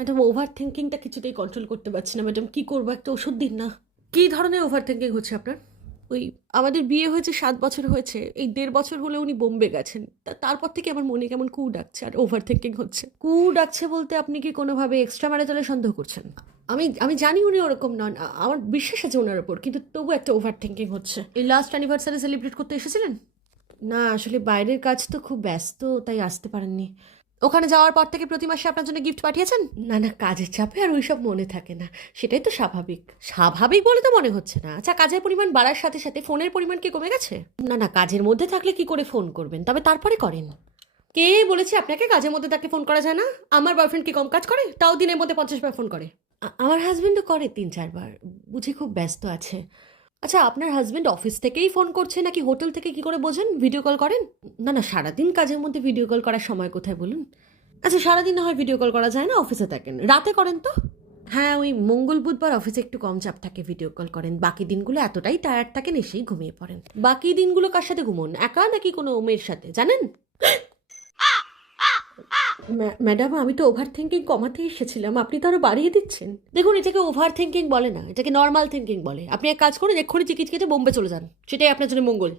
Madam over থিঙ্কিংটা কিছুতেই control করতে পারছি না ম্যাডাম, কি করবো, একটা ওষুধ দিন না। কী ধরনের ওভার থিঙ্কিং হচ্ছে আপনার? ওই আমাদের বিয়ে হয়েছে 7 বছর হয়েছে, এই 1.5 বছর হলে উনি বোম্বে গেছেন, তারপর থেকে আমার মনে কেমন কু ডাকছে আর ওভার থিঙ্কিং হচ্ছে। কু ডাকছে বলতে আপনি কি কোনোভাবে এক্সট্রা ম্যারিটালে সন্দেহ করছেন? আমি আমি জানি উনি ওরকম নন, আমার বিশ্বাস আছে ওনার ওপর, কিন্তু তবু একটা ওভার থিঙ্কিং হচ্ছে। এই লাস্ট অ্যানিভার্সারি সেলিব্রেট করতে এসেছিলেন? না আসলে বাইরের কাজ তো খুব ব্যস্ত, তাই আসতে পারেননি। ওখানে যাওয়ার পর থেকে প্রতি মাসে আপনার জন্য গিফট পাঠিয়েছেন? না না, কাজের চাপে আর ওইসব মনে থাকে না, সেটাই তো স্বাভাবিক। স্বাভাবিক বলে তো মনে হচ্ছে না। আচ্ছা, কাজের পরিমাণ বাড়ার সাথে সাথে ফোনের পরিমাণ কি কমে গেছে? না না, কাজের মধ্যে থাকলে কি করে ফোন করবেন, তবে তারপরে করেন। কে বলেছে আপনাকে কাজের মধ্যে থাকলে ফোন করা যায় না? আমার বয়ফ্রেন্ড কি কম কাজ করে? তাও দিনের মধ্যে 50 বার ফোন করে। আমার হাজবেন্ডও করে 3-4 বার, বুঝি খুব ব্যস্ত আছে। আচ্ছা, আপনার হাজবেন্ড অফিস থেকেই ফোন করছে নাকি হোটেল থেকে, কি করে বোঝেন? ভিডিও কল করেন? না না, সারাদিন কাজের মধ্যে ভিডিও কল করার সময় কোথায় বলুন? আচ্ছা, সারাদিন না হয় ভিডিও কল করা যায় না, অফিসে থাকেন, রাতে করেন তো? হ্যাঁ, ওই মঙ্গল বুধবার অফিসে একটু কম চাপ থাকে, ভিডিও কল করেন। বাকি দিনগুলো এতটাই টায়ার্ড থাকেন, এসেই ঘুমিয়ে পড়েন। বাকি দিনগুলো কার সাথে ঘুমোন, একা নাকি কোনো মেয়ের সাথে জানেন? ম্যাডাম, আমি তো ওভার থিঙ্কিং কমাতে এসেছিলাম, আপনি তো আরো বাড়িয়ে দিচ্ছেন। দেখুন, এটাকে ওভার থিঙ্কিং বলে না, এটাকে নর্মাল থিঙ্কিং বলে। আপনি এক কাজ করুন, এক্ষুনি টিকিট কেটে বোম্বে চলে যান, সেটাই আপনার জন্য মঙ্গল।